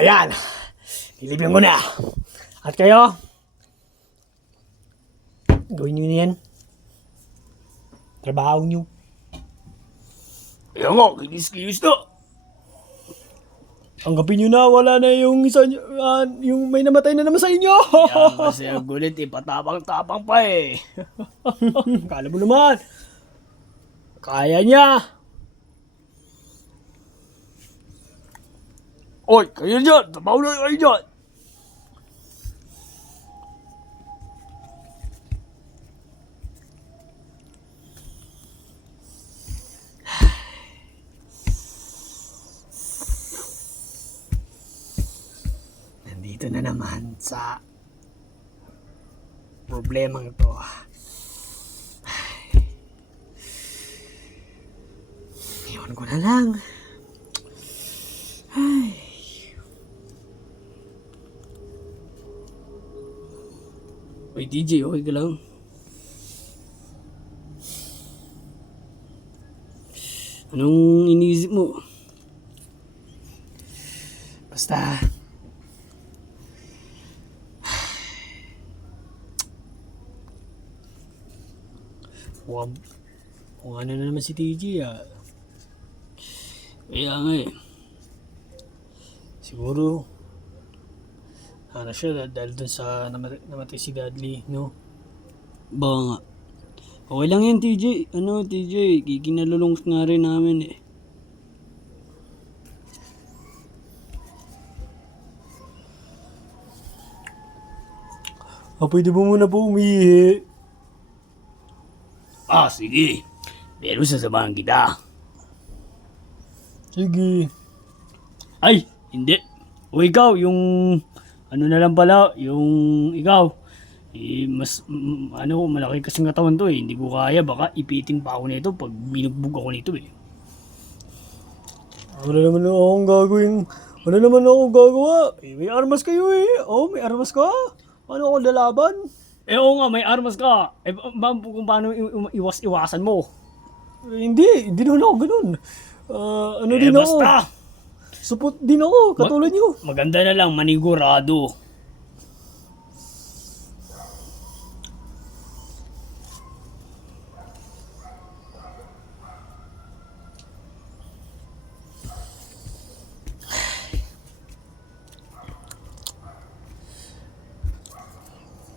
Ayan. Nilibing ko na. At kayo, gawin nyo na yan. Trabaho nyo. Kaya nga, kinis-kinis na. Tanggapin nyo na, wala na yung isa nyo, yung may namatay na naman sa inyo. Yan kasi ang gulit patapang-tapang pa eh. Kala mo naman. Kaya niya. Oy, kayo dyan! Tabaw na kayo dyan! Nandito na naman sa problemang ito. Iwan ko na lang. Ay. Oy, DJ, okay ka lang? Anong iniisip mo? Basta kung ano na naman si TJ Kaya nga eh. siguro ano siya dahil dun sa namatay si Dudley, no? Baka nga. Okay lang yan, TJ. Ano, TJ, kikinalulungs nga rin namin eh. Pwede mo muna po umihi. Sige. Pero sasamahan kita. Sige. Ay, hindi. O ikaw, yung ano na lang pala, yung ikaw. Malaki kasing katawan to eh. Hindi ko kaya, baka ipitin pa ako nito pag binugbog ako nito eh. Wala naman akong gagawin. Wala naman akong gagawa. May armas kayo eh. May armas ka. Paano ako lalaban? Oo nga, may armas ka. Kung paano iwas-iwasan mo? Hindi naman ako ganun. Din ako. Basta. Supot din ako, katulad nyo. Maganda na lang, manigurado.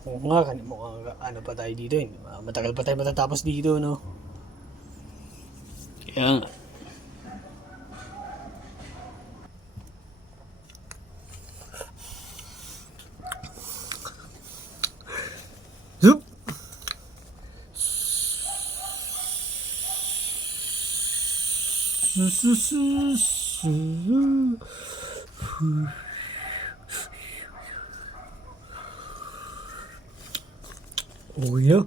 Oo nga, mukhang ano pa tayo dito eh. Matagal pa tayo matatapos dito, no? Kaya nga. Zup! Oh yeah.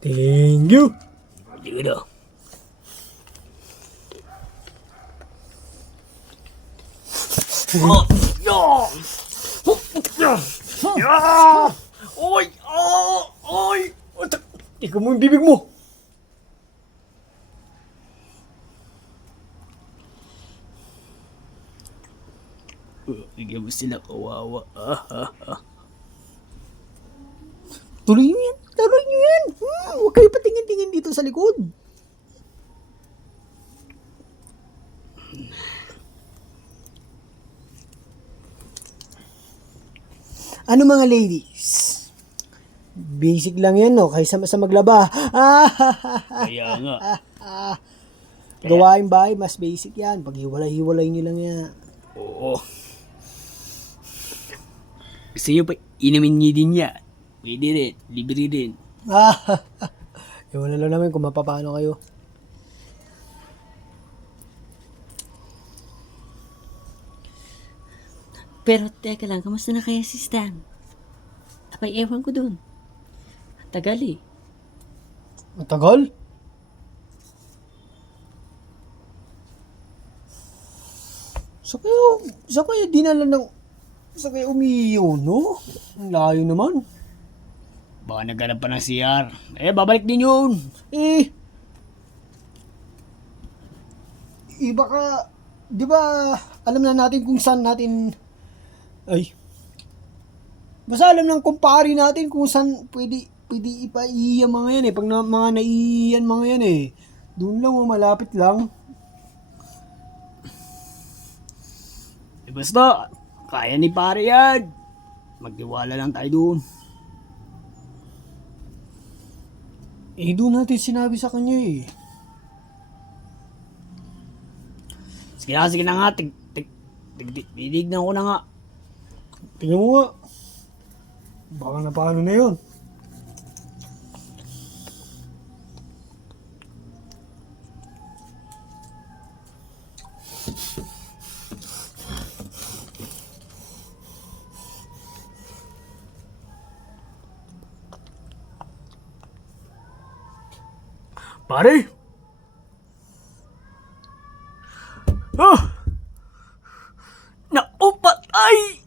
Thank you. Sige na. Oy! Oy! Ikaw mo yung bibig mo. Bigyan mo sila kawawa. Tuloy nyo yan. Tuloy nyo yan. Huwag kayo patingin-tingin dito sa likod. Ano mga ladies? Basic lang yan, no? Kaysa sa maglaba. Kaya nga. Gawain bahay, mas basic yan. Pag hiwalay-hiwalay nyo lang yan. Oo. Gusto nyo pa inamin nyo din yan. Pwede rin. Libre din. Iwan na lang namin kung mapapano kayo. Pero teka lang, kamusta na kaya si Stan? Abay, ewan ko dun. Tagal eh. Matagal? Sa kayo dinala ng... Sa kayo umiiyaw, no? Ang layo naman. Baka naghanap pa ng CR. Babalik din yun. Baka... Di ba... alam na natin kung saan natin, ay, basta alam ng kumpare natin kung saan pwede ipaiyan mga yan eh. Pag mga naiiyan mga yan eh. Doon lang malapit lang. Basta, kaya ni pare yan. Magtiwala lang tayo doon. Doon natin sinabi sa kanya eh. Sige na nga. Titignan ko na nga. Tingnan mo nga. Baka na paano na yun. Pare! Naku, patay!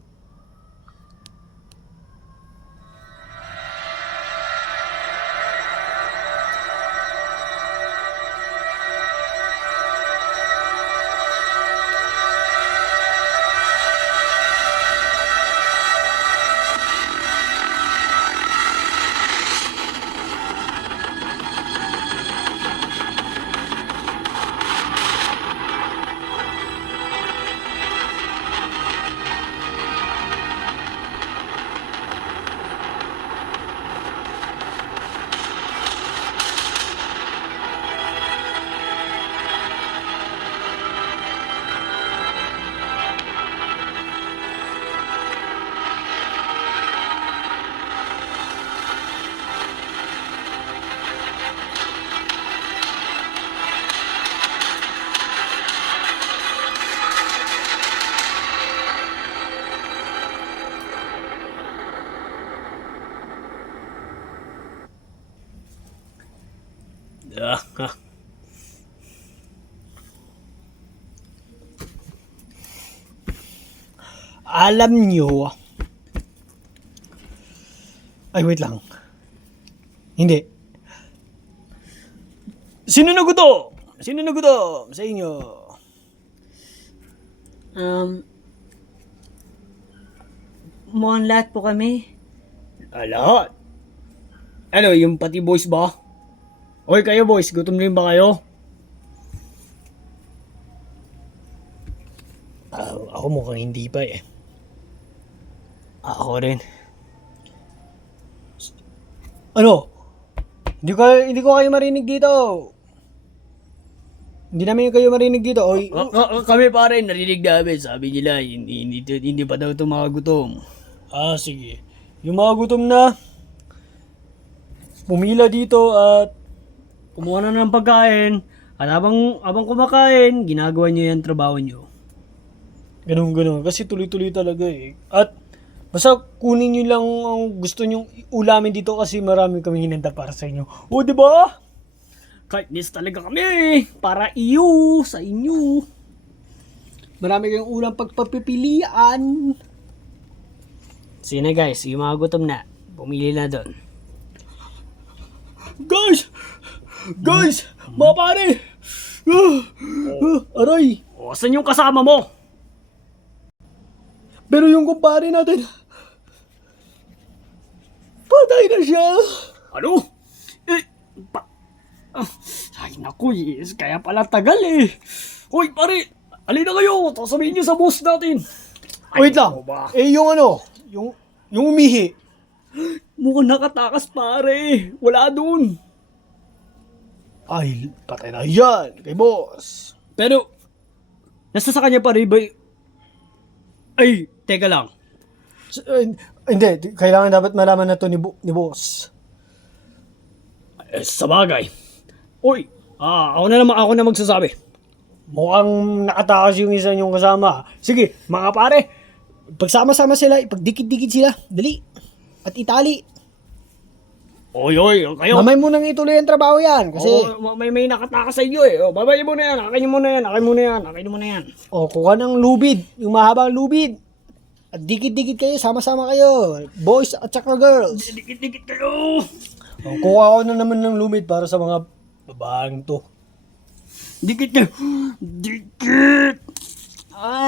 Alam nyo. Ay, wait lang. Hindi. Sino nagutom? Sino nagutom sa inyo? Mukhang lahat po kami. Lahat? Ano, yung pati boys ba? Oy, kayo boys, gutom rin ba kayo? Ako mukhang hindi pa eh. Ako rin. Ano? Hindi ko kayo marinig dito. Hindi namin kayo marinig dito. Oy, Kami pare, narinig namin. Sabi nila, hindi pa daw ito mga gutom. sige. Yung mga gutom na, pumila dito at Kumuha na ng pagkain. At habang kumakain, ginagawa nyo yung trabaho nyo. ganun. Kasi tuloy-tuloy talaga eh. At basta kunin nyo lang ang gusto nyo ulamin dito kasi marami kami hinanda para sa inyo. O, di ba? Kindness talaga kami. Para iyo, sa inyo. Marami kayong ulang pagpapipilian. Sige na guys, yung mga gutom na. Pumili na doon. Guys! Mga pare! Aray! O, saan yung kasama mo? Pero yung kumpare natin, patay na siya! Ano? Ay naku, yes. Kaya pala tagal eh. Hoy pare, alin na kayo. Sabihin niyo sa boss natin. Wait lang. Ba? Yung umihi. Mukhang nakatakas pare. Wala dun. Ay, patay na yan, kay boss. Pero, nasa sa kanya pare ba? Ay, teka lang. Hindi, kailangan dapat malaman na to ni boss. Sa bagay. Uy, ako na magsasabi. Mukhang nakatakas yung isa niyong kasama. Sige, mga pare, pagsama-sama sila, ipagdikit-dikit sila, dali, at itali. Oy, kayo. Mamay mo nang ituloy ang trabaho yan, kasi... may nakatakas sa inyo eh. Babay mo na yan, akin mo na yan. Kuha ng lubid, yung mahabang lubid. At dikit-dikit kayo, sama-sama kayo, boys at saka girls. Dikit-dikit kayo. Kuha ko na naman ng lubid para sa mga babaeng to. Dikit kayo. Dikit.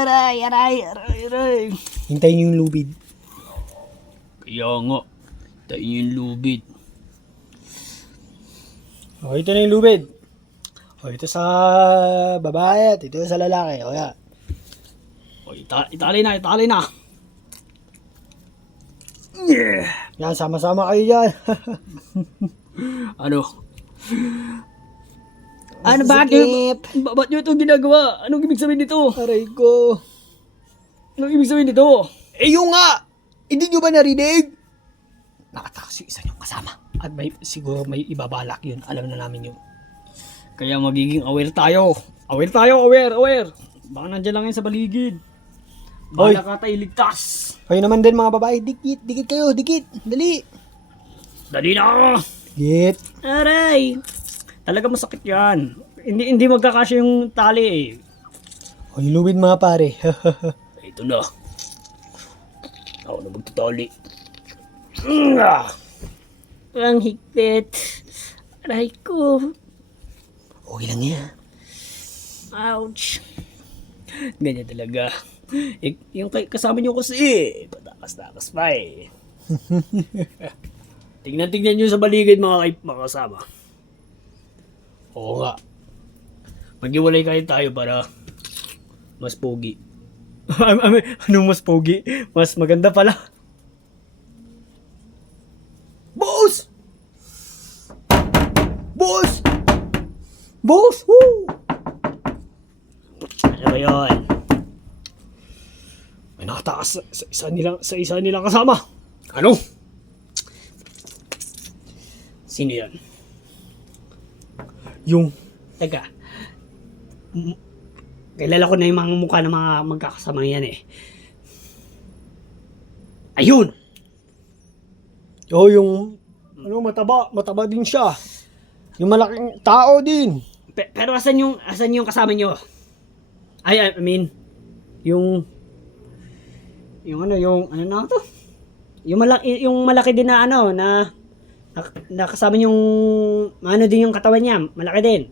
Aray. Hintayin niyo yung lubid. Kaya nga. Tayo yung lubid. O, ito na yung lubid. O, ito sa babae at ito sa lalaki. O, yan. O, itali na. Yeah. Yan, sama-sama kayo dyan. Ano? Ano ba? Ba't nyo itong ginagawa? Anong ibig sabihin nito? Aray ko. Anong ibig sabihin nito? Eh, yung nga! Hindi nyo ba narinig? Nakatakas yung isa niyong kasama. At siguro may ibabalak yun. Alam na namin yun. Kaya magiging aware tayo. Aware. Baka nandiyan lang yan sa paligid. Hoy. Baka tayo iligtas. Kayo naman din mga babae. Dikit kayo. Dali. Dali na! Dikit. Aray! Talaga masakit yan. Hindi magkakasya yung tali eh. O, yung lubid mga pare. Ito na. Ako na magtatali. Ang higpit. Aray ko. Okay lang yan. Ouch. Ganyan talaga. Yung kasama nyo kasi, patakas-takas pa eh. Tingnan nyo sa baligid mga kasama. Oo nga. Maghiwalay kayo tayo para mas pogi. Anong mas pogi? Mas maganda pala. Boss! Woo! Ano ba yun? May nakatakas sa isa nilang kasama. Ano? Sino yan? Teka. Kilala ko na yung mga mukha ng mga magkakasama yan eh. Ayun! O, yung mataba din siya. Yung malaking tao din. Pero asan yung kasama nyo? I mean, yung ano to? Yung malaki din na na kasama yung din yung katawan niya, malaki din.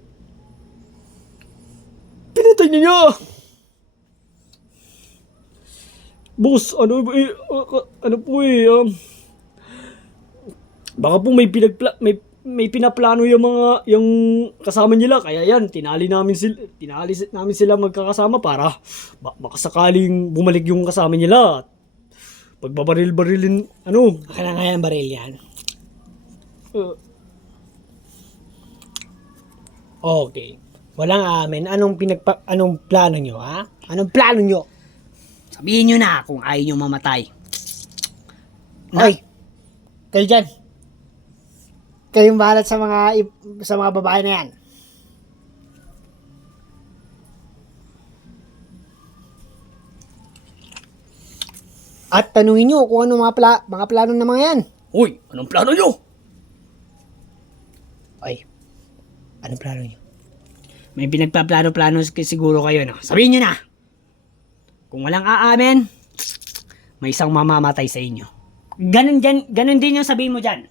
Pinatay niya! Boss, ano po baka po may pinaplano yung kasama nila, kaya yan tinali namin sila magkakasama para baka sakaling bumalik yung kasama nila. Pagbabaril-barilin Kailangan nga yan, baril yan. Okay. Walang amin. Anong plano nyo, ha? Anong plano nyo? sabihin nyo na kung ayaw nyo mamatay. Hoy! Kayo dyan. Kayong bahalat sa mga babae na yan. At tanungin nyo kung ano mga plano ng mga yan. Uy, anong plano nyo? Hoy, anong plano nyo? May pinagpaplano-plano siguro kayo, no? Sabihin nyo na! Kung walang aamin, may isang mamamatay sa inyo. Ganun din yung sabihin mo dyan.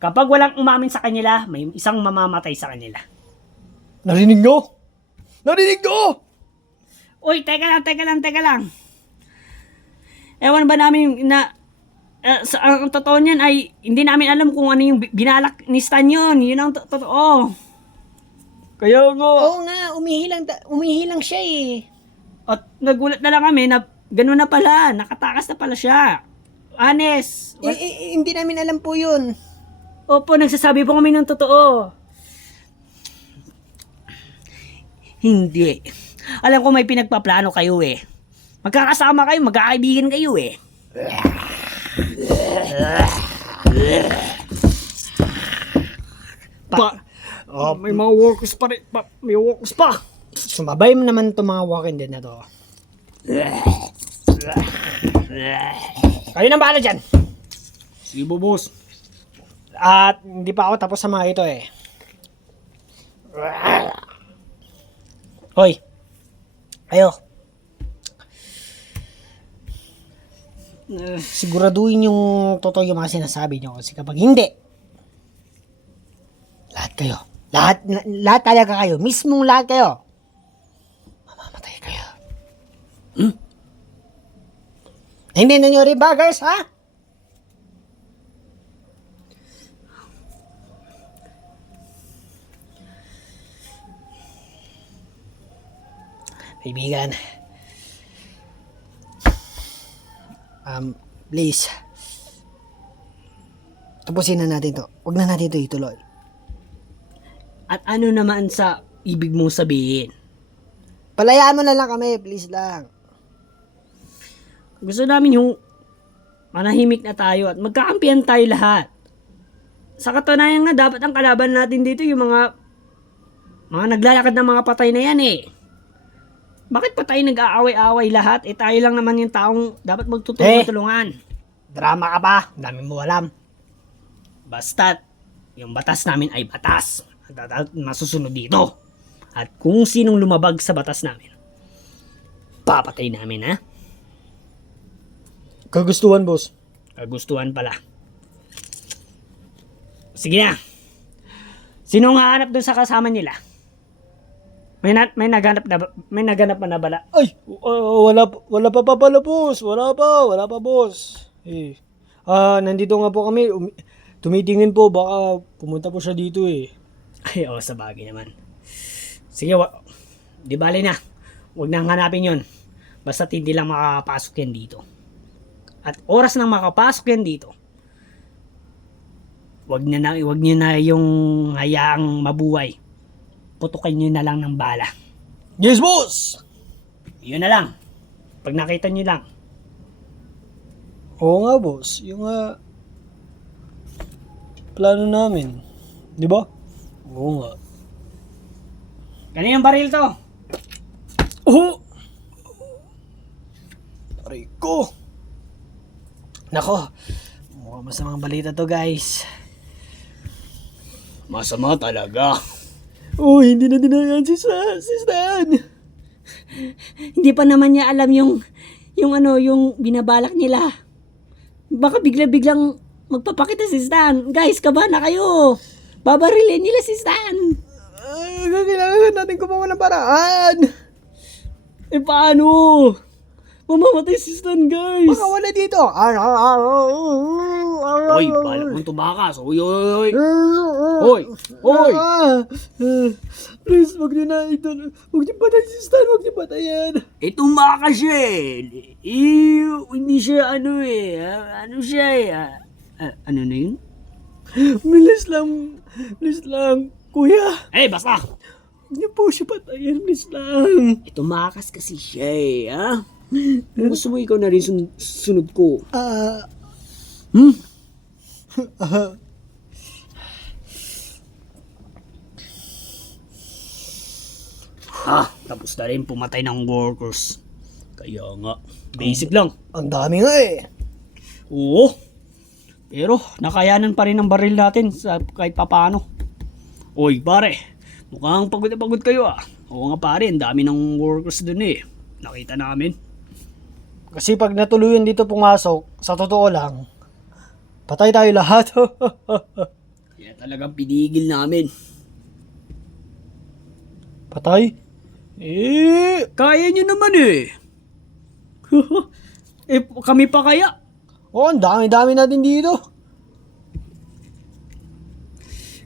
Kapag walang umamin sa kanila, may isang mamamatay sa kanila. Narinig nyo? Narinig nyo? Uy, teka lang. Ewan ba namin na ang totoo niyan ay hindi namin alam kung ano yung binalak ni Stan yun. Yun ang totoo. Kaya nga. Oo nga, umihilang siya eh. At nagulat na lang kami na gano'n na pala. Nakatakas na pala siya. Honest. Hindi namin alam po yun. Opo, nagsasabi po kami ng totoo. Hindi. Alam ko may pinagpaplano kayo eh. Magkakasama kayo, magkakaibigan kayo eh. May mga workers pa rin. May workers pa. Sumabay mo naman itong mga walking dead na to. Kayo nang bahala dyan. Sige po, boss. At hindi pa ako tapos sa mga ito eh. Hoy. Ayo. Siguraduhin yung totoo yung mga sinasabi nyo. Kasi kapag hindi, lahat kayo. Lahat talaga kayo. Mismong lahat kayo. Mamamatay kayo. Hindi na nyo rin ba, guys, ha? Kaibigan. Please. Tapusin na natin to. Huwag na natin to ituloy. At ano naman sa ibig mong sabihin? Palayaan mo na lang kami, please lang. Gusto namin yung manahimik na tayo at magkakampihan tayo lahat. Sa katunayan nga, dapat ang kalaban natin dito yung mga naglalakad ng mga patay na yan eh. Bakit pa tayo nag-aaway-aaway lahat? Eh tayo lang naman yung taong dapat magtutulungan. Drama ka ba? Dami mo alam. Basta't yung batas namin ay batas. At masusunod dito. At kung sinong lumabag sa batas namin, papatay namin ha. Kagustuhan, boss. Kagustuhan pala. Sige na. Sinong hahanap dun sa kasama nila? May naghanap pa na bala. Ay, wala pa pala, boss. Wala pa, boss. Nandito nga po kami. Tumitingin po, baka pumunta po siya dito eh. Ay, sa bagay naman. Sige, di bali na. Huwag nang hanapin yon. Basta hindi lang makakapasok yan dito. At oras nang makapasok yan dito, wag niyo na yung hayaang mabuhay. Putukan nyo na lang ng bala. Yes, boss! Yun na lang. Pag nakita nyo lang. Oo nga, boss. Yung plano namin. Di ba? Oo nga. Kaninong baril to? Oh! Aray ko! Nako, mukhang masamang balita to, guys. Masama talaga. Oh, hindi na dinayaan si Stan. Hindi pa naman niya alam yung binabalak nila. Baka bigla-biglang magpapakita si Stan. Guys, kaba na kayo. Babarilin nila si Stan. Kailangan natin gumawa ng paraan. Eh paano? Mamamatay si Stan, guys. Baka wala dito. Hoy, balak mong tumakas. Hoy. Hoy. Please, wag niyo na ito. Wag niyo patayin si Stan. Wag niyo patayin. Tumakas siya eh. Hindi siya ano siya eh. Ano na yun? Bilis lang. Kuya, Basta. wag niyo po siya patayin. Bilis lang. Tumakas kasi siya eh, ha? Gusto mo ikaw na rin sunod ko. Tapos na rin pumatay ng workers. Kaya nga, basic lang. Ang dami nga eh. Oo. Pero, nakayanan pa rin ang baril natin kahit papano. Oy, pare. Mukhang pagod na pagod kayo ah. Oo nga pare, ang dami ng workers dun eh. Nakita namin. Kasi pag natuluyan dito pumasok, sa totoo lang, patay tayo lahat. Kaya talagang pinigil namin. Patay? Kaya nyo naman eh. Kami pa kaya? Oo, ang dami natin dito.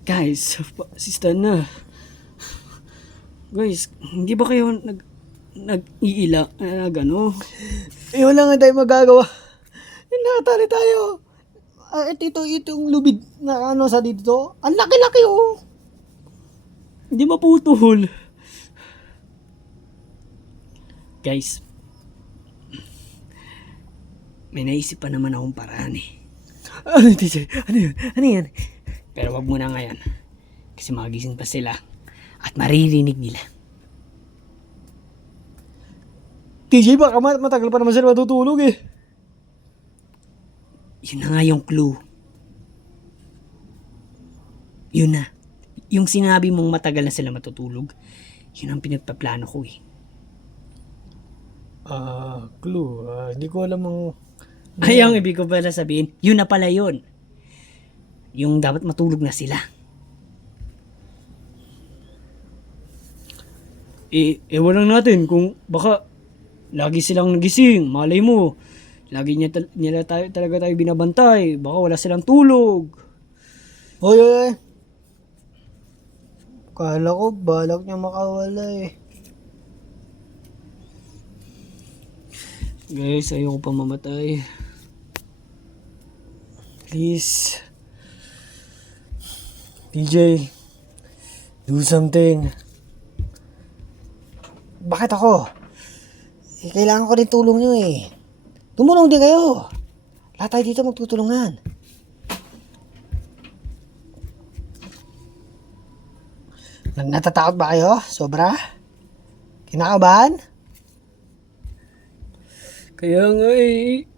Guys, si Stan na. Guys, hindi ba kayo nag-iila? Wala nga tayo magagawa. Nakatali tayo. Itong lubid na sa dito. Ang laki-laki oh. Hindi maputol. Guys, may naisip pa naman akong paraan eh. Ano yun, teacher? Ano yan? Pero wag muna ngayon. Kasi magising pa sila. At maririnig nila. TJ, baka matagal pa naman sila matutulog eh. Yun na nga yung clue. Yun na. Yung sinabi mong matagal na sila matutulog, yun ang pinagpaplano ko eh. Clue. Hindi ko alam ang... Ay, ang ibig ko pala sabihin, yun na pala yun. Yung dapat matulog na sila. Ewan lang natin kung baka Lagi silang nagising, malay mo. Lagi nila talaga tayo binabantay. Baka wala silang tulog. Oy, oy, oy. Kala ko, balak niya makawala eh. Guys, ayoko pa mamatay. Please. DJ, do something. Bakit ako? Kailangan ko din tulong nyo eh. Tumulong din kayo. Lahat tayo dito magtutulungan. Natatakot ba kayo? Sobra? Kinakabahan? Kaya nga eh.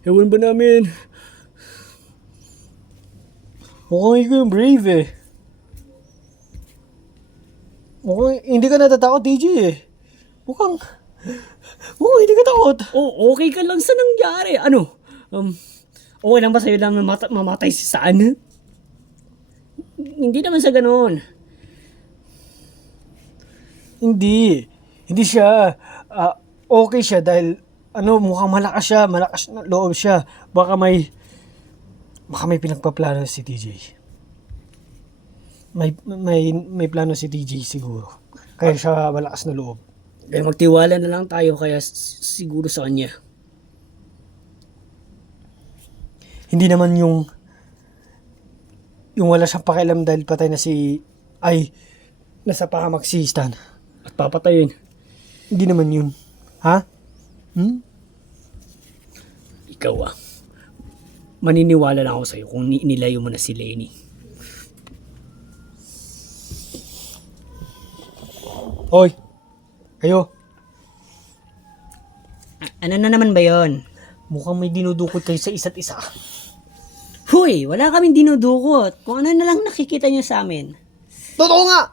Ewan ba namin? Mukhang ikaw yung brave eh. Mukhang hindi ka natatakot, DJ eh. Mukhang hindi ka takot. Oh, okay ka lang sa nangyari. Ano? Okay lang ba sa'yo lang mamatay si San? Hindi naman sa ganoon. Hindi. Hindi siya. Okay siya dahil mukhang malakas siya. Malakas na loob siya. Baka may pinagpaplano si TJ. May plano si TJ siguro. Kaya siya malakas na loob. Kaya magtiwala na lang tayo kaya siguro sa kanya. Hindi naman yung wala siyang pakialam dahil patay na nasa pahamak si Stan. At papatayin. Hindi naman yun. Ha? Ikaw maniniwala lang ako sa'yo kung nilayo mo na si Lenny. Hoy! Kayo! Ano na naman ba yon? Mukhang may dinudukot kayo sa isa't isa. Huy, wala kaming dinudukot. Kung ano na lang nakikita niyo sa amin. Totoo nga!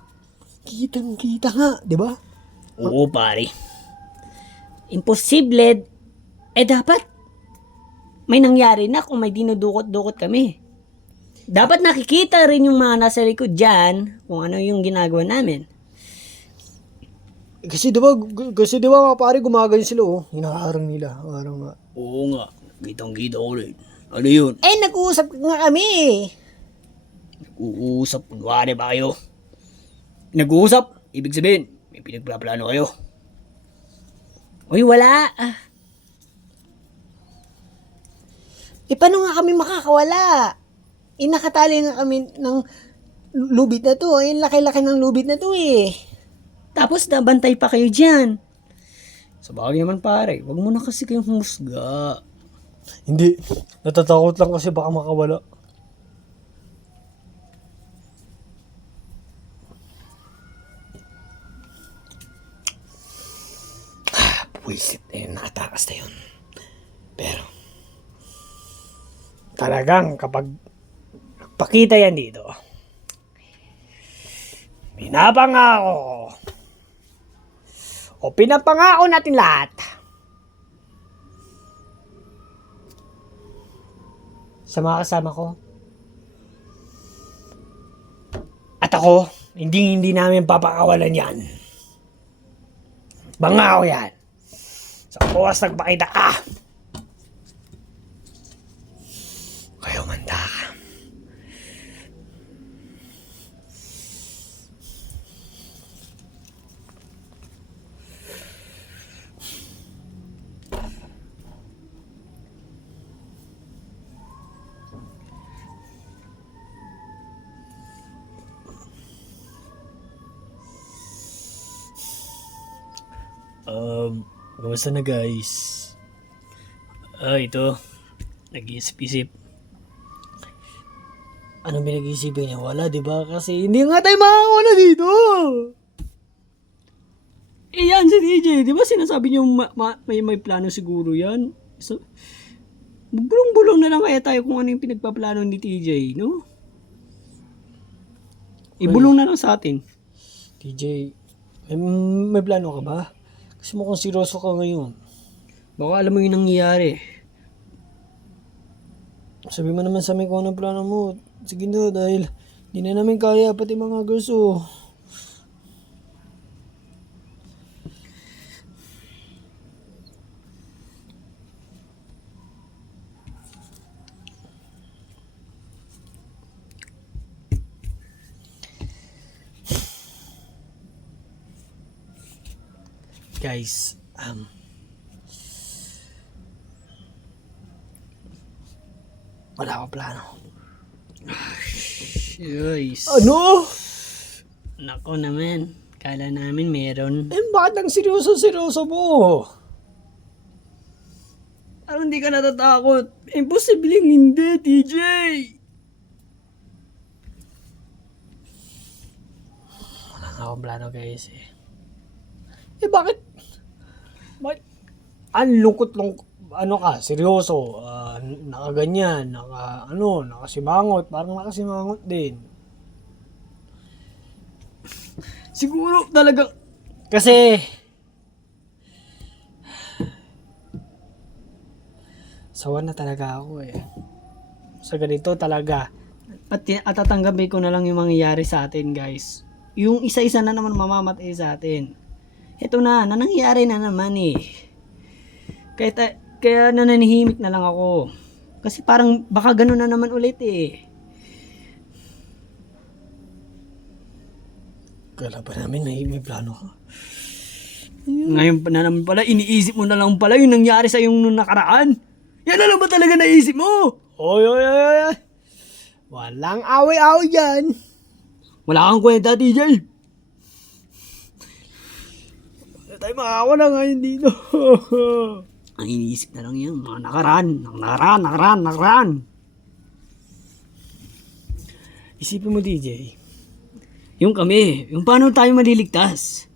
Kitang-kita nga, di ba? Oo, pare. Imposible. Dapat may nangyari na kung may dinudukot-dukot kami. Dapat nakikita rin yung mga nasa likod dyan kung ano yung ginagawa namin. Kasi di ba mga pare gumaganyan sila hinaharang nila. Parang nga. Oo nga, kitang-kita ko rin. Ano yun? Nag-uusap nga kami. Nag-uusap, kunwari ba kayo? Nag-uusap, ibig sabihin, may pinagpaplano kayo. Uy, wala. Paano nga kami makakawala? Nakatali nga kami ng lubid na to. Laki-laki ng lubid na to eh. Tapos nabantay pa kayo dyan. Sa bagay naman pare, wag mo na kasi kayong humusga. Hindi. Natatakot lang kasi baka makawala. Buwisit na yun. Nakatakas na yun. Pero, talagang kapag nagpakita yan dito, pinapangako o pinapangako natin lahat sa mga kasama ko at ako, hindi namin papakawalan yan. Bangako yan. Sa oras nagpakita ka, kayo manda ka. Kamusta na guys? Ito. Nag-iisip-isip. Anong pinag-iisipan niya? Wala, di ba? Kasi hindi nga tayo makakawala dito. Yan si DJ. Di ba sinasabi niyo may plano siguro yan? So, bulong-bulong na lang kaya tayo kung ano yung pinagpaplano ni TJ, no? Ibulong na lang sa atin. TJ, may plano ka ba? Kasi mukhang seryoso ka ngayon. Baka alam mo yung nangyayari. Sabi mo naman sa amin kung anong plano mo. Sige na, dahil hindi na namin kaya pati mga girls Guys, wala akong plano. Guys. Ano? Nako naman. Kala namin meron. Bakit ang seryoso mo? Parang hindi ka natatakot. Imposibleng hindi, TJ. Wala nga akong plano guys bakit? Bakit? Ang lungkot-lungkot. Ano ka, seryoso. Nakaganyan. Nakasimangot. Parang nakasimangot din. Siguro talaga. Kasi sawa na talaga ako sa ganito talaga. At tatanggapin ko na lang yung mangyayari sa atin, guys. Yung isa-isa na naman mamamatay sa atin. Ito na nangyayari na naman Kaya nananihimik na lang ako. Kasi parang baka gano'n na naman ulit Kala pa namin may plano ka. Ngayon pa na naman pala, iniisip mo na lang pala yung nangyari sa yung nung nakaraan. Yan na lang ba talaga naisip mo? Oy. Walang away-away dyan. Wala kang kwenta, TJ. Wala tayo makakawala ngayon dito. Ang iniisip na lang yan, mga nakaraan. Isipin mo, DJ. Yung kami, yung paano tayo maliligtas.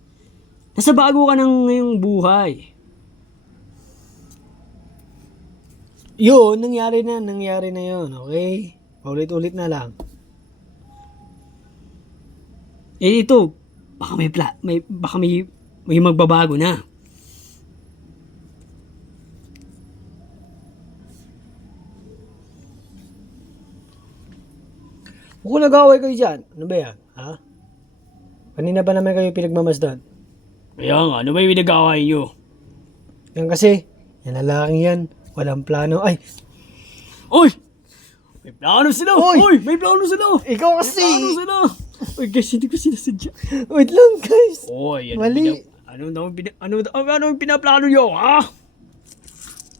Nasa bago ka ng ngayong buhay. Yun, nangyari na yun, okay? Ulit-ulit na lang. Ito, baka may magbabago na. Kung nag-away kayo dyan, ano ba yan? Ha? Kanina ba naman kayo pinagmamasdan? Kaya nga, ano ba yung pinag-away nyo? Yan kasi, yan lalaking yan. Walang plano. Ay! Oy! May plano sila! Oy! May plano sila! Ikaw kasi! May plano sila! Uy guys, hindi ko sinasadya. Wait lang, guys. Oy, Mali. Ano pinaplano nyo, ha?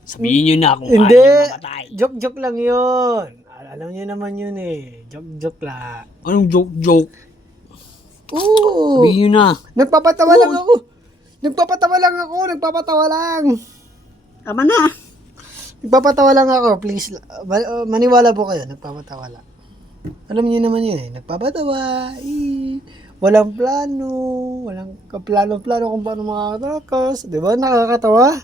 Sabihin nyo na kung Hindi. ano mamatay. Joke lang yun. Alam niyo naman yun Joke lang. Anong joke? Oo. Sabihin nyo na. Nagpapatawa lang ako. Nagpapatawa lang. Tama na. Nagpapatawa lang ako, please. Maniwala po kayo, nagpapatawa lang. Alam niyo naman yun nagpapatawa. Walang plano. Walang kaplano-plano kung paano makakatakas. Di ba? Nakakatawa.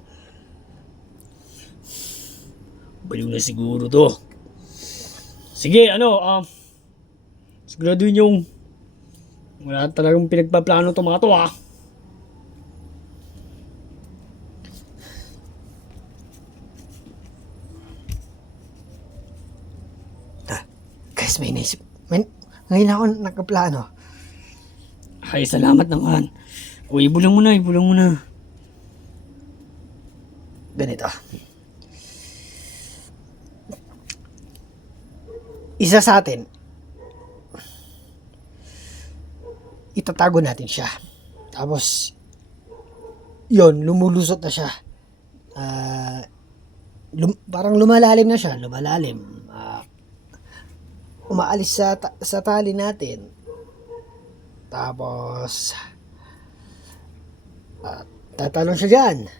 Baliw na siguro to. Sige, siguraduhin yung wala talagang pinagpaplano to mga to, ha? Guys, may naisip. Ngayon ako nagkaplano. Ay, salamat naman. Uy, ibulang mo na. Ganito. Isa sa atin, itatago natin siya. Tapos, yon lumulusot na siya. Parang lumalalim na siya. Umaalis sa tali natin. Tapos, tatalon siya dyan.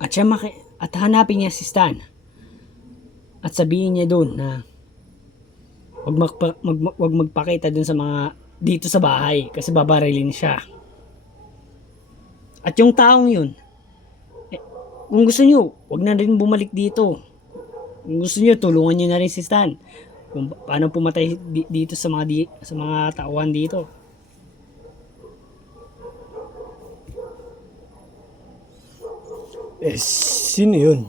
At hanapin niya si Stan. At sabihin niya doon na wag magpakita doon sa mga dito sa bahay kasi babarilin siya. At yung taong yun, kung gusto niyo, wag na rin bumalik dito. Kung gusto niyo, tulungan niyo na rin si Stan kung paano pumatay dito sa mga tauhan dito. Sino yun?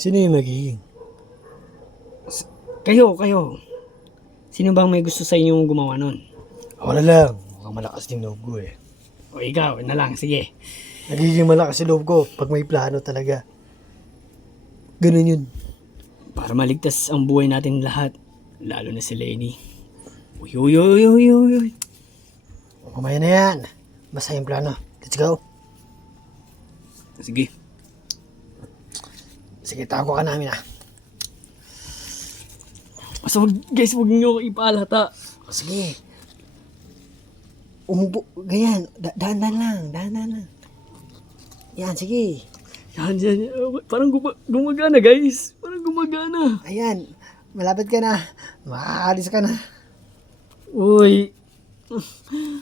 Sino yung magiging? Kayo. Sino bang may gusto sa inyong gumawa nun? Ako na lang. Mukhang malakas din loob ko O ikaw, na lang, sige. Nagiging malakas yung loob ko pag may plano talaga. Ganun yun. Para maligtas ang buhay natin lahat. Lalo na si Lenny. Uy. Kumaya na yan. Basta yung plano. Let's go. Sige. Sige, tago ka namin ah. So, guys, huwag niyo ako ipaalata. O, sige. Umupo, ganyan. Dahan-dahan lang. Yan, sige. Yan. Parang gumagana, guys. Parang gumagana. Ayan, malapit ka na. Makakalis ka na. Uy.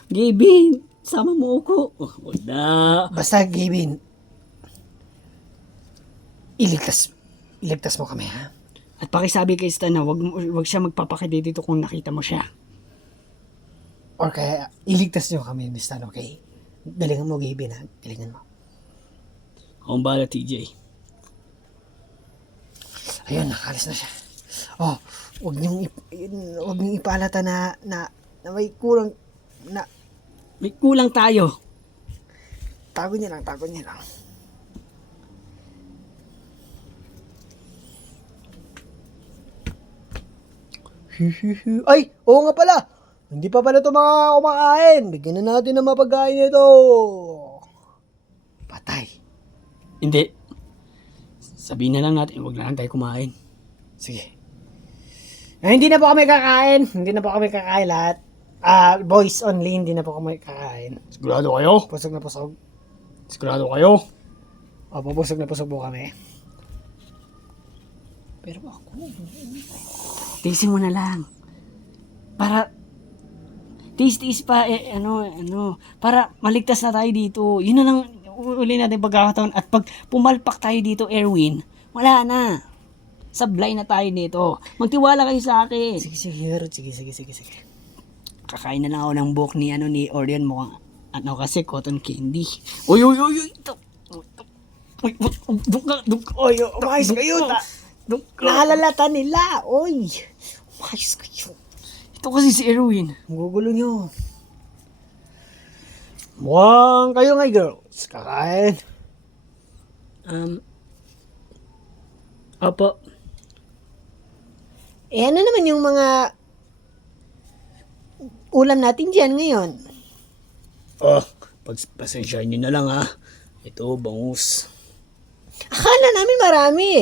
Gabe, sama mo ako. Huwag na. Basta, Gavin, iligtas mo kami, ha? At pakisabi kay Stan na wag siya magpapakita dito kung nakita mo siya. Or kaya, iligtas nyo kami ni Stan, okay? Galingan mo, Gavin, ha? Galingan mo. Akong bahala, TJ. Ayun, nakalis na siya. Oh, wag niyong ipalata na may kulang na May kulang tayo. tago niya lang. Ay, oo nga pala. Hindi pa pala ito mga kumakain. Bigyan na natin ng mapagkain ito. Patay. Hindi. Sabihin na lang natin, huwag na lang tayo kumain. Sige. Hindi na po kami kakain lahat. Boys only, hindi na po kami kakain. Sigurado kayo? Pusog na pusog. Sigurado kayo? Opo, pusog na pusog po kami. Pero ako, Tiisin mo na lang. Para, tiis pa, para maligtas na tayo dito. Yun na lang, uli natin pagkakataon. At pag pumalpak tayo dito, Erwin, wala na. Sablay na tayo dito. Magtiwala kayo sa akin. sige. Kakain na lang ako ng buhok ni Orion mo. Kasi cotton candy. Uy, ito. Duk ka. Oy, umayos kayo. Nahalalata nila. Oy, umayos kayo. Ito kasi si Erwin. Ang gugulo nyo. Mukhang kayo nga, girls. Kakain. Opo. Ano naman yung mga ulam natin dyan ngayon? Pasensyahan nyo na lang ha. Ito, bangus. Akala namin marami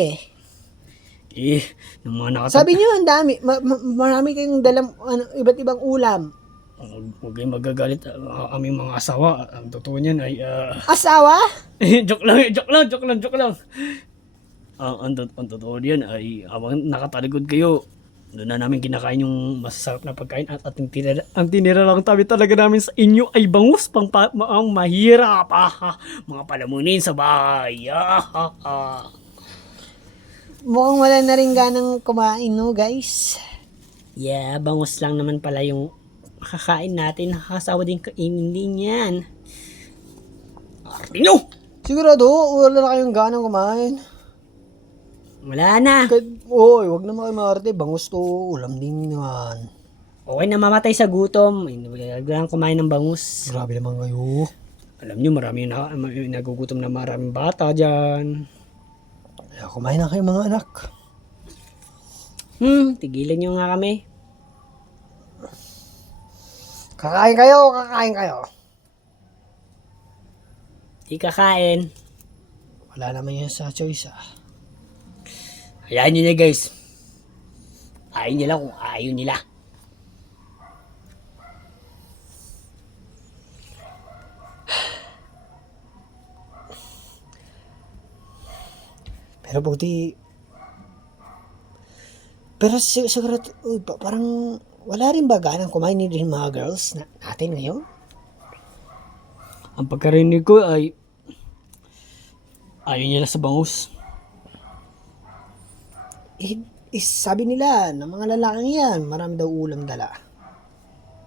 Nung mga Sabi nyo, ang dami. Marami kayong dalang iba't ibang ulam. Huwag kayong magagalit. Aming mga asawa, ang totoo niyan ay... Asawa? joke lang. Ang totoo niyan ay habang nakatalikod kayo, doon na namin kinakain yung masasarap na pagkain at ang tinira lang tabi talaga namin sa inyo ay bangus ang mahirap. Mga palamunin sa bahay. Mukhang wala na rin ganang kumain, no, guys? Yeah, bangus lang naman pala yung kakain natin. Nakakasawa din kainin din yan. Artin nyo! Sigurado, wala na kayong ganang kumain. Wala na. Oy, wag naman kayo maarte. Bangus to, ulam din naman. Okay na mamatay sa gutom. Hindi lang kumain ng bangus. Grabe naman kayo. Alam nyo, marami nagugutom na maraming bata dyan. Kaya kumain na kayo mga anak. Tigilan nyo nga kami. Kakain kayo. Di kakain. Wala naman yan sa choice, Hayaan nyo na guys. Ayaw nila kung ayaw nila. Pero buti... Pero sigurado, parang wala rin ba ganang kumain din mga girls natin ngayon? Ang pagkarinig ko ay ayaw nila sa bangus. Sabi nila na mga lalaki yan, marami daw ulam dala.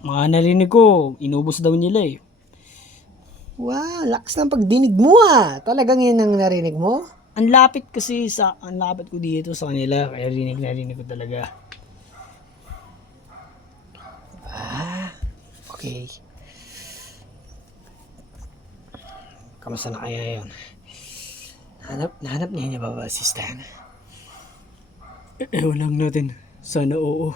Mga narinig ko, inubos daw nila eh. Wow, lakas ng pagdinig mo Talagang yan ang narinig mo? Ang lapit ko dito sa kanila, kaya narinig ko talaga. Okay. Kamusta na kaya yun? Nahanap niya ba si Stan? Ewan lang natin. Sana oo.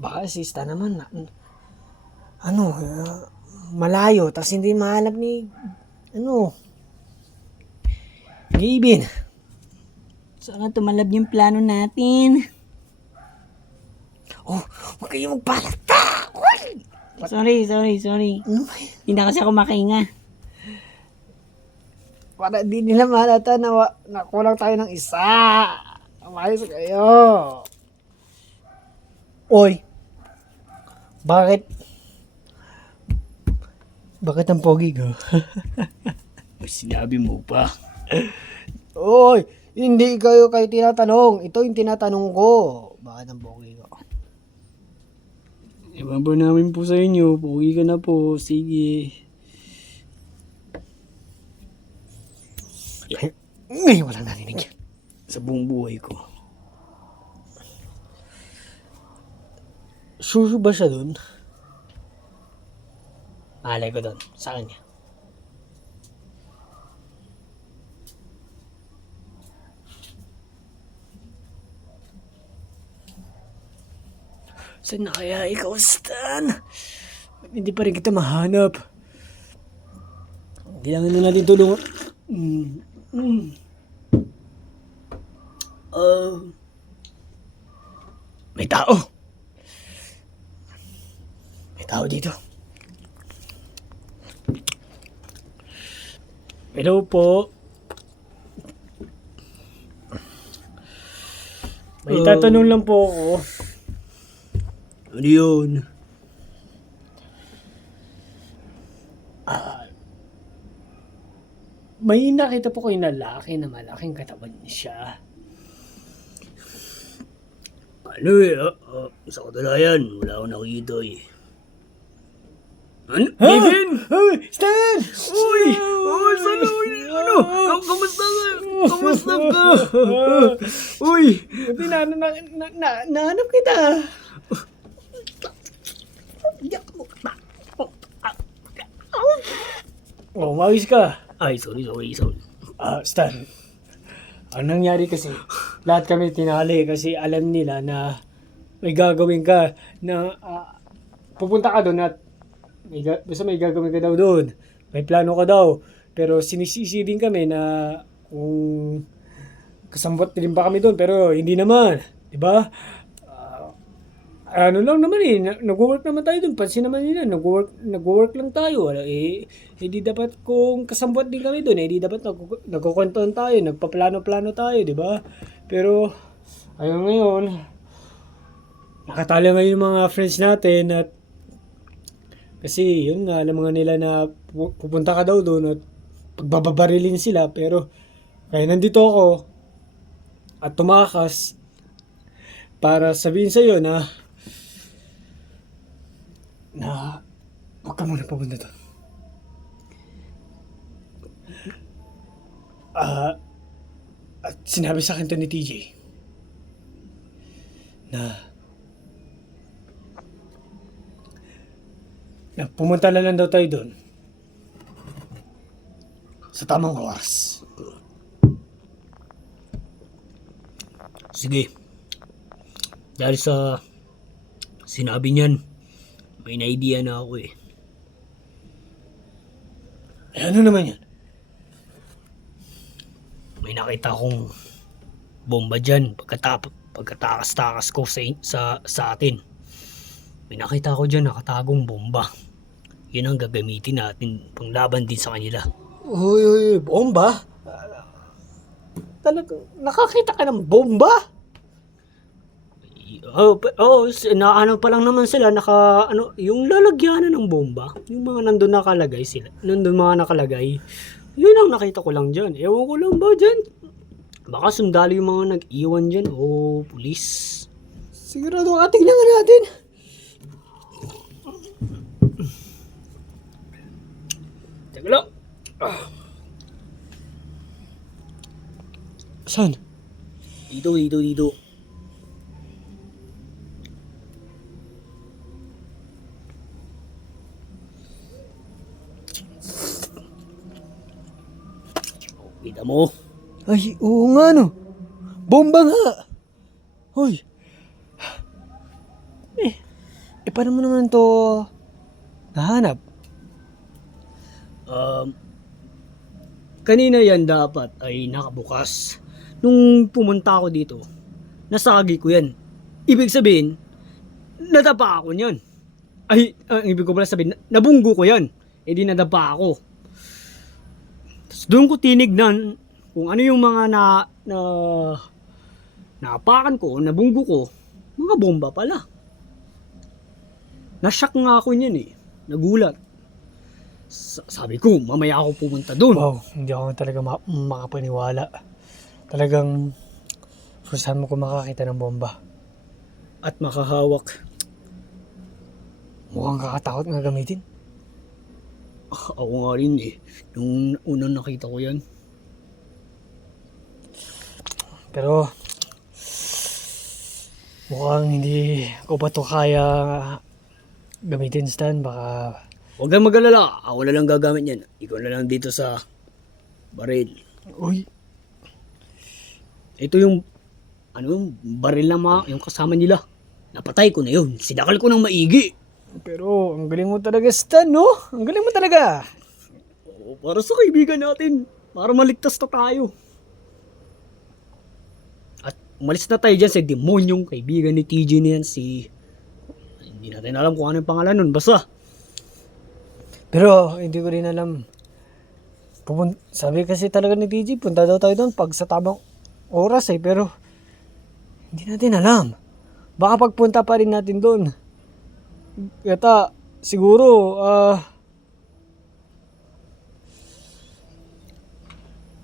Baka si Stan naman malayo, tas hindi mahanap ni, Gavin. Sana tumalab yung plano natin. Oh, huwag kayo magpalata! Uy! Sorry. Ano ba yan? Hindi na kasi ako makahinga. Para di nila mahalata na kulang tayo ng isa. Umayos kayo. Oy, bakit ang pogi ko? Sinabi mo pa. Oy, hindi kayo tinatanong. Ito yung tinatanong ko. Bakit ang pogi ko? Ewan ba namin po sa inyo, pugi ka na po, sige. Ngayon walang narinig yan. Sa buong buhay ko. Sure ba siya dun? Malay ko doon, sa kanya. Saan na kaya ikaw, Stan? Hindi pa rin kita mahanap. Kailangan na natin tulungan. May tao. May tao dito. Hello po. May tatanong lang po ako. Ano yun? May nakita po kayo na lalaki na malaking katawan siya. Ano eh, sa katulayan, wala akong nakita eh. Ano? Kevin? Hey, Stan! Uy! Uy, sana uy! Ano? Kamusta ka? Kamusta ka? Uy! Buti nahanap kita. Oh, umayos ka. Ay, sorry. Stan, ang nangyari kasi, lahat kami tinali kasi alam nila na may gagawin ka na pupunta ka doon at basta may gagawin ka daw doon. May plano ka daw. Pero sinisisi din kami na kung kasambot din ba kami doon pero hindi naman. Diba? Ano lang naman eh, nag-work naman tayo doon. Pansin naman nila, nag-work lang tayo. Hindi dapat kung kasambot din kami doon, hindi dapat nagkukwentuhan tayo, nagpaplano-plano tayo, di ba? Pero, ayun ngayon, nakatala ngayon yung mga friends natin at kasi yun nga, alam nga nila na pupunta ka daw doon at pagbababarilin sila. Pero, kaya nandito ako at tumakas para sabihin sa'yo na huwag ka muna pupunta doon. At sinabi sa akin to ni TJ na pumunta na lang daw tayo doon sa tamang oras. Sige. Dahil sa sinabi niyan, may na-idea na ako eh. Ano naman yan? May nakita akong bomba dyan pagkatakas-takas ko sa atin. May nakita ko dyan nakatagong bomba. Yun ang gagamitin natin panglaban din sa kanila. Uy, bomba? Talaga, nakakita ka ng bomba? Ano pa lang naman sila yung lalagyanan ng bomba, yung mga nandun nakalagay sila, yun ang nakita ko lang dyan. Ewan ko lang ba dyan, baka sundalo yung mga nag-iwan dyan o pulis. Sigurado ka, tingnan nga natin. Teka lang. Saan? Dito. Kita mo? Ay, oo nga no. Bomba nga. Hoy. Paano mo naman to Nahanap. Kanina yan dapat ay nakabukas. Nung pumunta ako dito, nasagi ko yan. Ibig sabihin, nadapa ako niyan. Ay, ang ibig ko pala sabihin, nabunggo ko yan. Eh di nadapa ako. Tapos doon ko tinignan kung ano yung mga naapakan ko, nabunggo ko, mga bomba pala. Nashock nga ako niyan eh. Nagulat. Sabi ko, mamaya ako pumunta doon. Wow, hindi ako talaga makapaniwala. Talagang first time mo ko makakita ng bomba. At makahawak. Mukhang kakatakot nga gamitin. Ako nga rin eh. Nung unang nakita ko yan. Pero mukhang hindi ko pa to kaya gamitin, Stan. Baka Huwag kang mag-alala. Ako na lang gagamit yan. Ikaw na lang dito sa baril. uy, Ito yung baril na yung kasama nila. Napatay ko na yun. Sinakal ko ng maigi. pero ang galing mo talaga, Stan, no? Ang galing mo talaga. Para sa kaibigan natin. Para maligtas na tayo. At umalis na tayo dyan sa demonyong kaibigan ni TJ na yan. Hindi natin alam kung ano yung pangalan nun. Basta. Pero hindi ko rin alam. Sabi kasi talaga ni TJ, punta daw tayo doon pag sa tamang oras eh. Pero hindi natin alam. Baka pagpunta pa rin natin doon. Yata, siguro,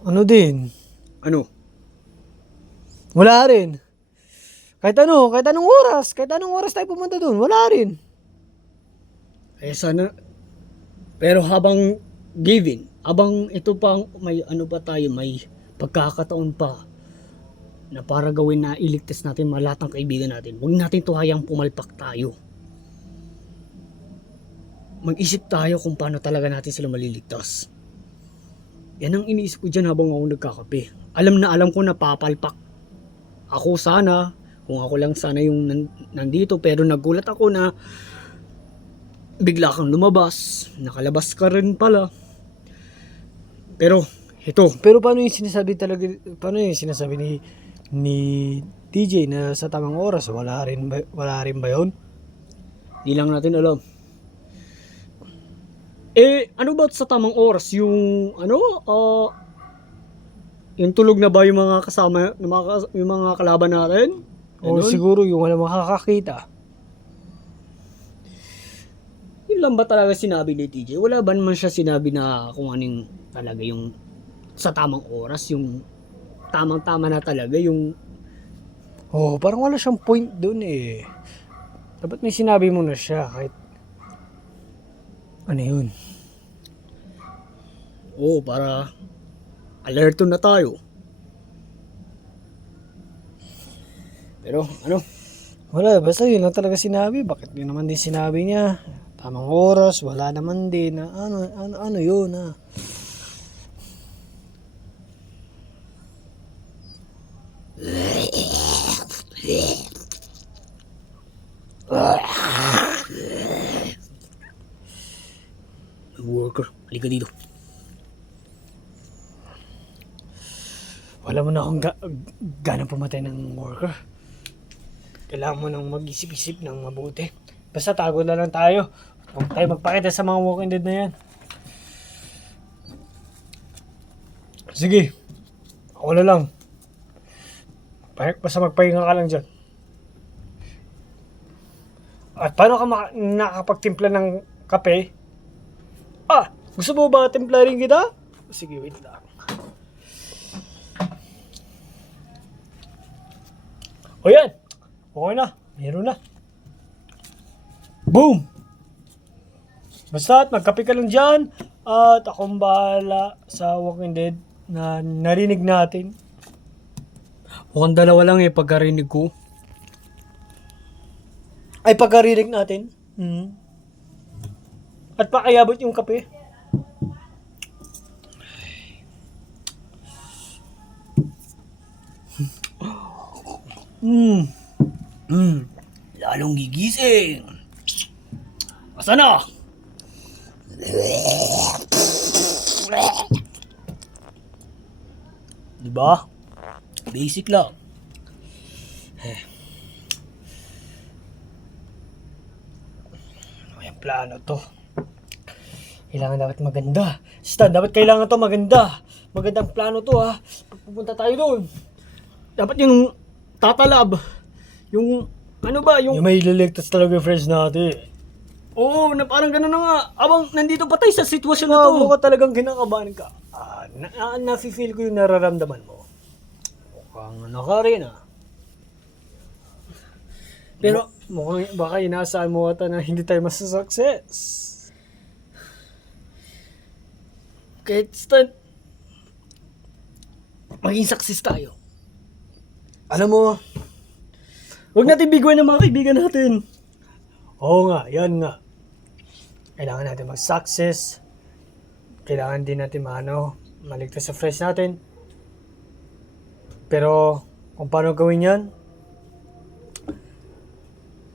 ano din? Ano? Wala rin. Kahit anong oras tayo pumunta doon, wala rin. Eh sana. Pero habang habang ito pang may ano pa tayo, may pagkakataon pa na para gawin na iligtas natin mga lahat ng kaibigan natin. Huwag natin to hayang pumalpak tayo. Mag-isip tayo kung paano talaga natin sila maliligtas. Yan ang iniisip ko dyan habang ako nagkakape. Alam ko na papalpak. Ako sana, kung ako lang sana yung nandito, pero nagulat ako na bigla kang lumabas, nakalabas ka rin pala. Pero ito, Pero paano yung sinasabi ni TJ na sa tamang oras, wala rin ba yun? di lang natin alam. Ano ba sa tamang oras yung yung tulog na ba yung mga kasama, yung mga kalaban natin? O Ganun? siguro yung wala makakakita. Yun lang ba talaga sinabi ni TJ? Wala ba naman siya sinabi na kung anong talaga yung sa tamang oras, yung tamang-tama na talaga, yung Oh, parang wala siyang point doon eh. Dapat may sinabi mo na siya kahit ano yun. para alerto na tayo. Pero Wala, basta yun lang talaga sinabi. Bakit yun naman din sinabi niya? Tamang oras, wala naman din. Ano yun ah. worker, halika dito. Wala mo na akong ganang pumatay ng worker. Kailangan mo nang mag-isip-isip ng mabuti. Basta tago na lang tayo. Huwag tayo magpakita sa mga Walking Dead na yan. Sige. Ako na lang. Basta magpahinga ka lang dyan. At paano ka nakakapagtimpla ng kape? Gusto mo ba timpla rin kita? Sige, wait lang. O yan. Okay na. Meron na. Boom! Basta magkape ka lang dyan. At akong bahala sa Walking Dead na narinig natin. Mukhang dalawa lang pagkarinig ko. Ay, pagkarinig natin. At pakayabot yung kape. Lalong gigising. Asa na? Diba? Basic lang. Ano yung plano to? Kailangan dapat maganda. Stan, dapat kailangan to maganda. Magandang plano to ha. Pag pupunta tayo doon. Dapat yung tatalab. Yung, ano ba, yung may liligtas talaga yung friends natin. Oo, na parang gano'n na nga. Abang nandito pa tayo sa sitwasyon na to. Mukha talagang kinakabahan ka. Nafe-feel ko yung nararamdaman mo. Mukhang ano ka rin ah. Pero mukhang baka inaasahan mo ata na hindi tayo masasuccess. Kahit maging success tayo. Alam mo, huwag natin biguan ng mga kaibigan natin. Oo nga, yan nga. Kailangan natin mag-success. Kailangan din natin maligtas sa friends natin. Pero kung paano gawin yan,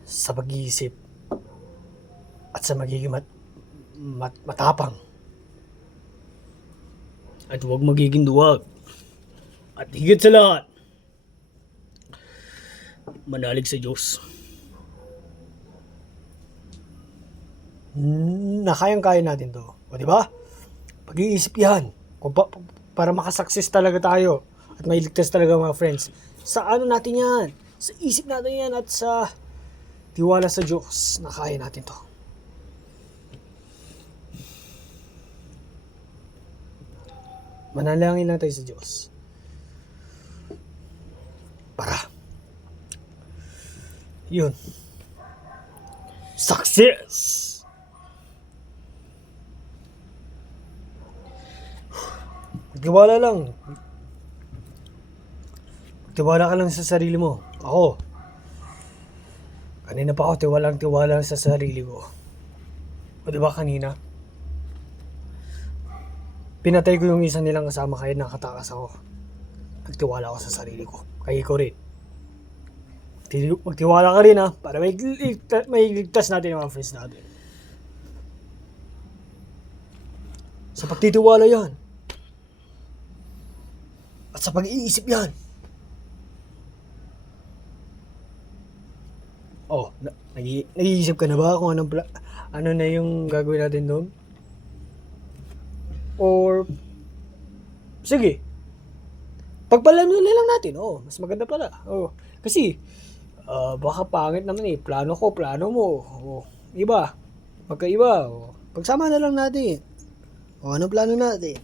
sa pag-iisip at sa magiging matapang. At huwag magiging duwag. At higit sa lahat, manalig sa Diyos. Nakayang-kaya natin to. O diba? Pag-iisip yan. Para makasuccess talaga tayo. At mailigtas talaga mga friends. Sa ano natin yan? Sa isip natin yan at sa tiwala sa Diyos. Nakaya natin to. Manalangin lang tayo sa Diyos. Para. Yun. Success! Magtiwala lang. Magtiwala ka lang sa sarili mo. Ako. Kanina pa ako tiwala sa sarili ko. O diba kanina? Pinatay ko yung isa nilang kasama kaya nakatakas ako. Nagtiwala ako sa sarili ko. Kaya ko rin. Magtiwala ka rin ha. Para mailigtas natin yung mga friends natin. Sa pagtitiwala yan. At sa pag-iisip yan. Oh, nag-iisip ka na ba kung ano na yung gagawin natin doon? Or, sige, pagpalano na lang natin. Oh, mas maganda pala. Oh, kasi, baka pangit naman eh. Plano ko, plano mo. Oh, iba. Magkaiba. Oh, pagsama na lang natin. Oh, anong plano natin?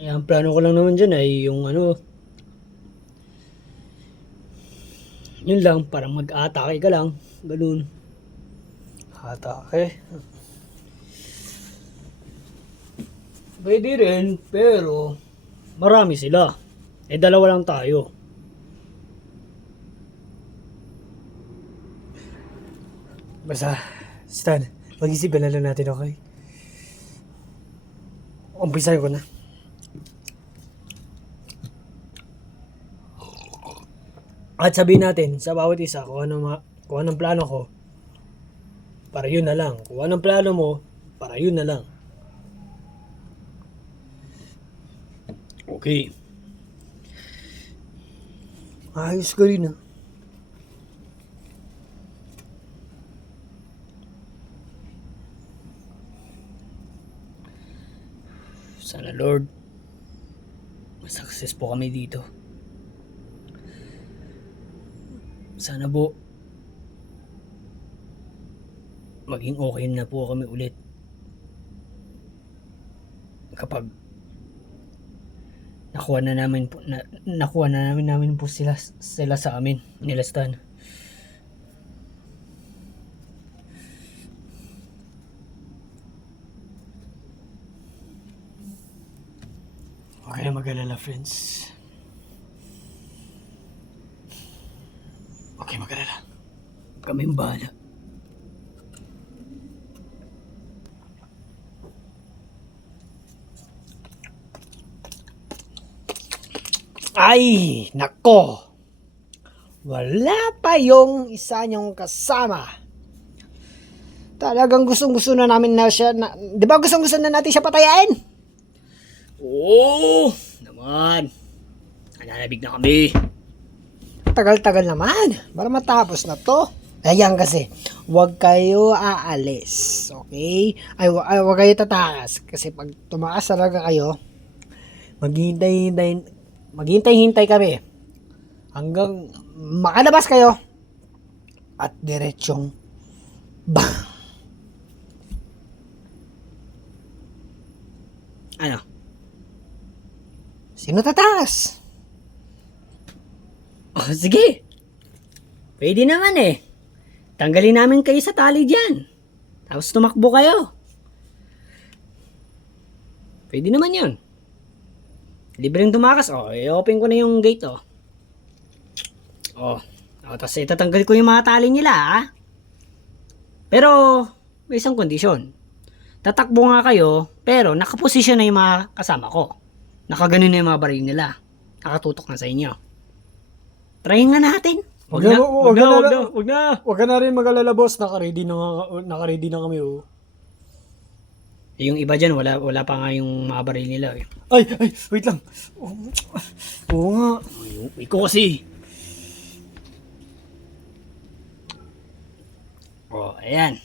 Eh, ang plano ko lang naman dyan ay yung yun lang, parang mag-atake ka lang. Ganun. Atake. Pwede rin, pero marami sila. Eh, dalawa lang tayo. Basta, Stan, mag-isip na lang natin, okay? Umpisahan ko na. At sabihin natin sa bawat isa kung anong plano ko, para yun na lang. Kung anong plano mo, para yun na lang. Okay. Ayos ka rin ah. Sana Lord, success po kami dito. Sana po, maging okay na po kami ulit. Kapag nakuha na namin po sila sa amin, nila Stan. Okay na mag-alala, friends. Okay, mag-alala. Kami ang bahala. Ay, nako. Wala pa yung isa niyong kasama. Talagang gustong-gusto na namin na siya, di ba gustong-gusto na natin siya patayain? Oo, naman. Nananabig na kami. Tagal-tagal naman, para matapos na to. Ayan kasi, huwag kayo aalis, okay? Huwag kayo tatakas, kasi pag tumakas talaga kayo, maghintay-hintay kami hanggang makalabas kayo at diretsong bang! Ano? Sino tatakas? Oh, sige. Pwede naman eh. Tanggalin namin kayo sa tali dyan. Tapos tumakbo kayo. Pwede naman yun. Libreng tumakas. Oh, i-open ko na yung gate oh. Oh. Tapos itatanggal ko yung mga tali nila ah. Pero may isang kondisyon. Tatakbo nga kayo, pero nakaposisyon na yung mga kasama ko. Nakaganon na yung mga baril nila. Nakatutok na sa inyo. Try nga natin. Wag na. Wag ka na rin mag-alala, boss. Naka-ready na kami, oh. Yung iba dyan, wala pa nga yung mga baril nila. Eh. Ay, wait lang. Oo nga. Ikaw kasi. Oh, ayan.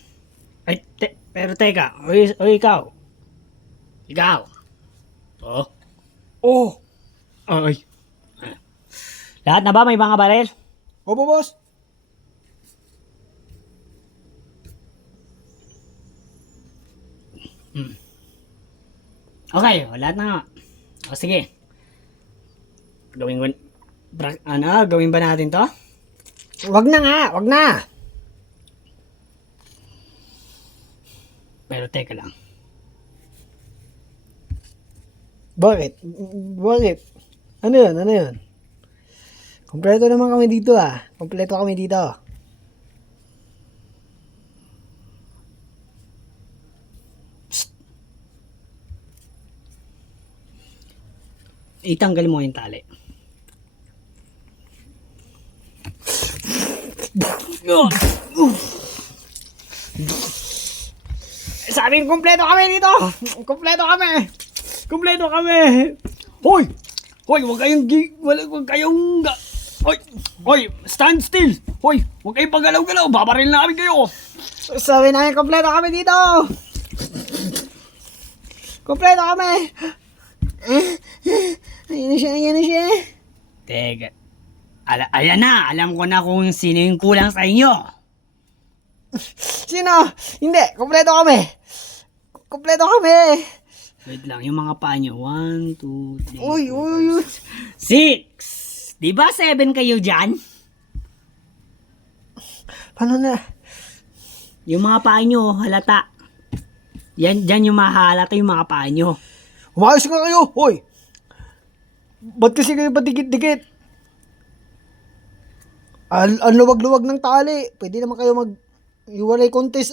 Ay, pero teka. O ikaw. Ikaw. Oh. Oh. Ay. Lahat na ba may mga baril? Opo, boss. Okay, lahat na nga. O sige. Gawin ba natin to? Wag na nga, wag na. Pero teka lang. Bakit? Bakit? Ano yun? Kompleto naman kami dito ah. Kompleto kami dito. Itanggal mo yung tali. Sabing kompleto kami dito. Kompleto kami. Kompleto kami. Hoy, wag kayong Hoy, stand still. Hoy, wag kayong pagalaw-galaw. Babaril na kami kayo. Sabi namin kompleto kami dito. Kompleto kami. Ayan na siya. Teka. Ayan na. Alam ko na kung sino yung kulang sa inyo. Sino? Hindi, kompleto kami. Kompleto kami. Wait lang, yung mga paa nyo. 1, 2, 3, Uy. 6. Di ba 7 kayo dyan? Paano na? Yung mga paa nyo, halata. Dyan yung mahalata yung mga paa nyo. Umayos ka kayo. Hoy. Ba't kasi kayo patikit-dikit? Ang luwag-luwag ng tali. Pwede naman kayo iwalay konti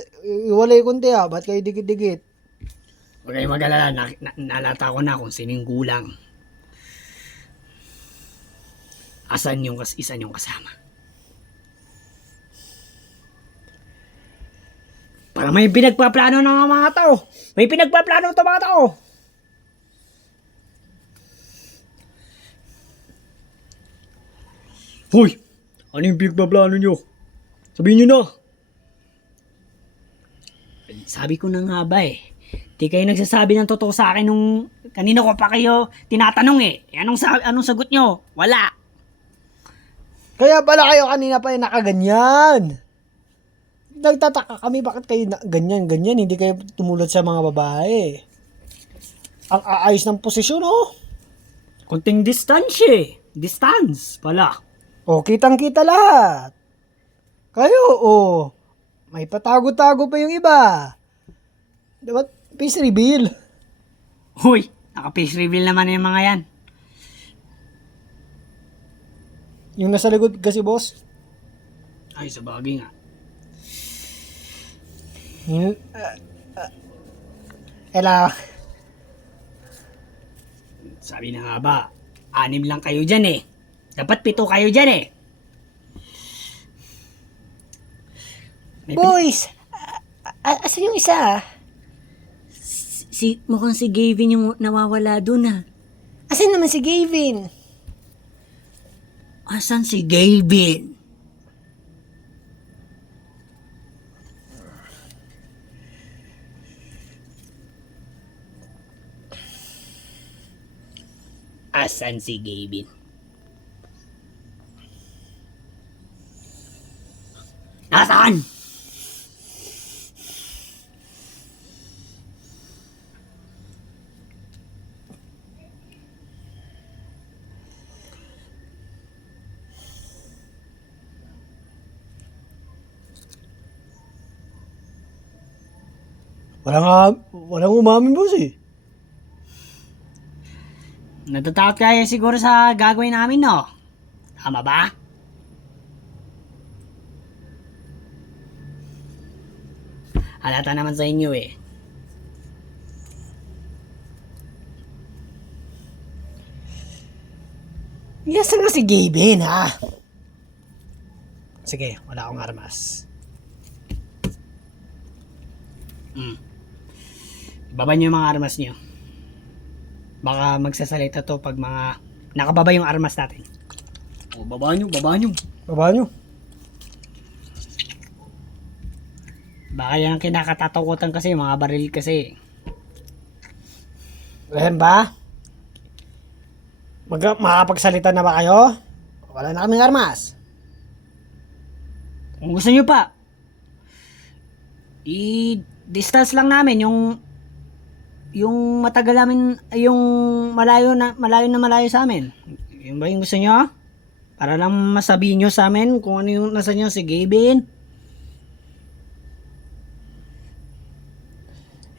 ah. Ba't kayo dikit-dikit? Huwag kayong mag-alala. Nalata ko na kung sino yung kulang. Asan yung isa yung kasama? Para may pinagpaplano ng mga tao. May pinagpaplano ng mga tao. Hoy, ano yung pinagpaplano nyo? Sabihin nyo na. Sabi ko na nga ba eh. Di kayo nagsasabi ng totoo sa akin nung kanina ko pa kayo tinatanong eh. Anong sagot nyo? Wala. Kaya pala kayo kanina pa nakaganyan. Nagtataka kami bakit kayo ganyan. Hindi kayo tumulad sa mga babae. Ang aayos ng posisyon oh. Konting distansya eh. Distance pala. O, kitang-kita lahat. Kayo, may patago-tago pa yung iba. Dapat face reveal. Hoy, naka-face reveal naman yung mga yan. Yung nasa likod kasi, boss. Ay, sa bagay nga. Sabi na nga ba, 6 lang kayo dyan eh. Dapat 7 kayo dyan eh. Boys, Asan yung isa? Mukhang si Gavin yung nawawala dun ah. Asan naman si Gavin? Asan si Gavin? Asan si Gavin? Nasaan? Walang umamin, boss eh. Natatakot kaya siguro sa gagawin namin, no? Tama ba? Halata naman sa inyo eh. Yasa nga si Gavin, ha? Sige, wala akong armas. Ibaba nyo yung mga armas nyo. Baka magsasalita to pag mga nakababa yung armas natin. O, baba nyo, baba nyo. Baba nyo. Baka yan ang kinakatatakutan kasi, mga baril kasi. Ayan ba? Makapagsalita na ba kayo? Wala na kaming armas. Kung gusto nyo pa, i-distance lang namin yung matagal namin, yung malayo na malayo sa amin. Yung ba yung gusto nyo? Para lang masabihin nyo sa amin kung ano yung nasa nyo si Gavin.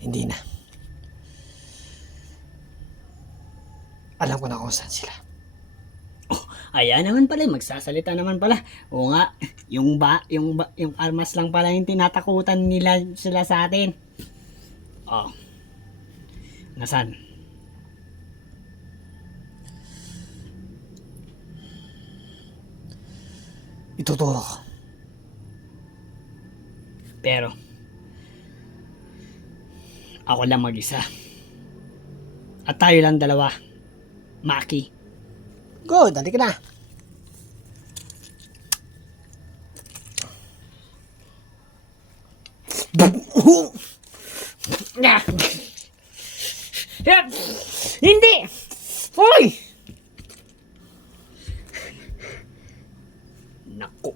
Hindi na. Alam ko na kung saan sila. Ayan naman pala, magsasalita naman pala. Oo nga, yung armas lang pala yung tinatakutan nila sila sa atin. Oh. Nasaan? Ituturo ko. Pero, ako lang mag-isa. At tayo lang dalawa. Maki. Go, dali ka na. Hindi! Hoy! Naku.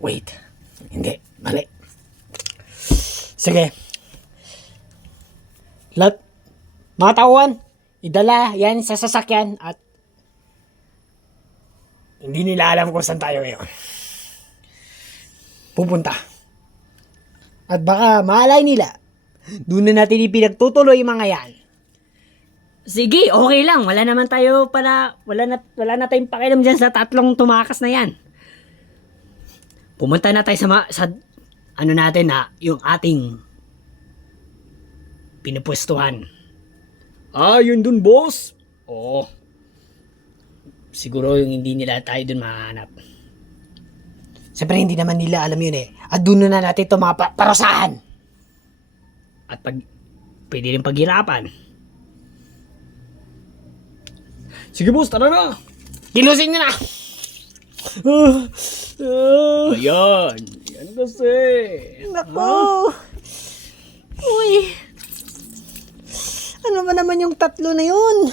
Wait. Hindi. Mali. Sige. Mga tauhan, idala yan sa sasakyan at hindi nila alam kung saan tayo ngayon. Pupunta. At baka malay nila, doon na natin ipinagtutuloy yung mga yan. Sige, okay lang. Wala naman tayo wala na tayong pakialam dyan sa tatlong tumakas na yan. Pumunta na tayo sa ano natin na yung ating pinupwestuhan. Yun dun, boss. Oo. Siguro yung hindi nila tayo dun mahanap. Siyempre hindi naman nila alam yun eh. At doon na natin ito mga parasahan. At pwede rin paghirapan. Sige boss, tara na. Kilusin nyo na! Ayan. Yan kasi. Nako. Uy. Ano ba naman yung tatlo na yun?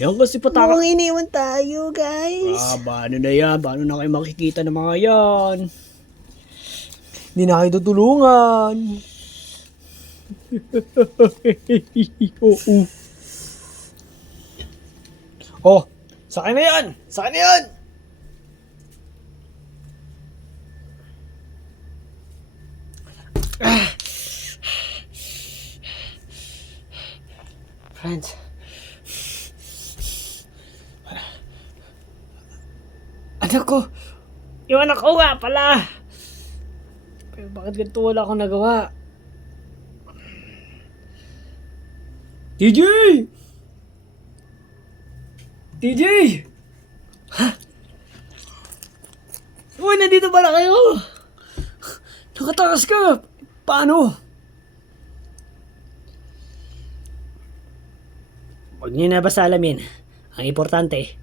Yan kasi pataka. Mukhang iniwan tayo, guys. Paano na yan? Paano na kayo makikita ng mga yan? Hindi na kayo tutulungan. Oh, sakay na yan! Sakay na yan! Friends. Anak ko. Yung anak ko nga pala. Pero bakit ganito wala akong nagawa? TJ! TJ! Ha? Uy, nandito pala kayo! Nakatakas ka! Paano? Huwag niyo na basta alamin. Ang importante,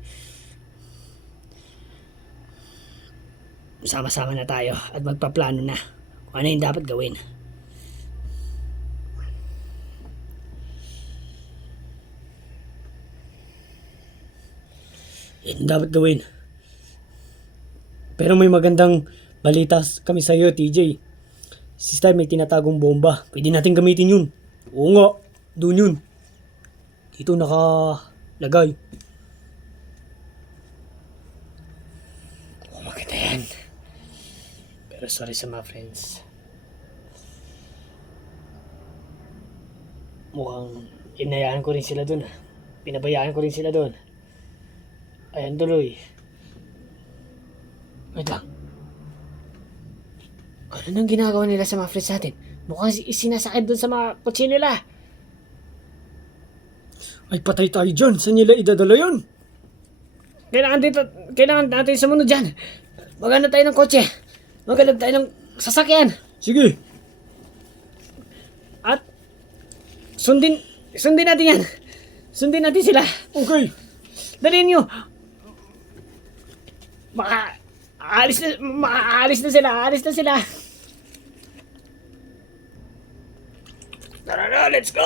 sama-sama na tayo at magpaplano na kung ano yung dapat gawin. Yan dapat gawin. Pero may magandang balita kami sa iyo, TJ. Si Star may tinatagong bomba. Pwede natin gamitin yun. Oo nga, doon yun. Dito nakalagay. Oh, maganda yan. Pero sorry sa mga friends. Mukhang inayaan ko rin sila dun. Pinabayaan ko rin sila dun. Ayan tuloy. Wait lang. Ano nang ginagawa nila sa mga friends natin? Mukhang sinasakit dun sa mga kotse nila. Ay, patay tayo dyan. Saan nila idadala yun? Kailangan natin sumunod dyan. Maghanap tayo ng kotse. Maghanap tayo ng sasakyan. Sige. At sundin natin yan. Sundin natin sila. Okay. Dalhin nyo. Aalis na sila. Tara na, let's go!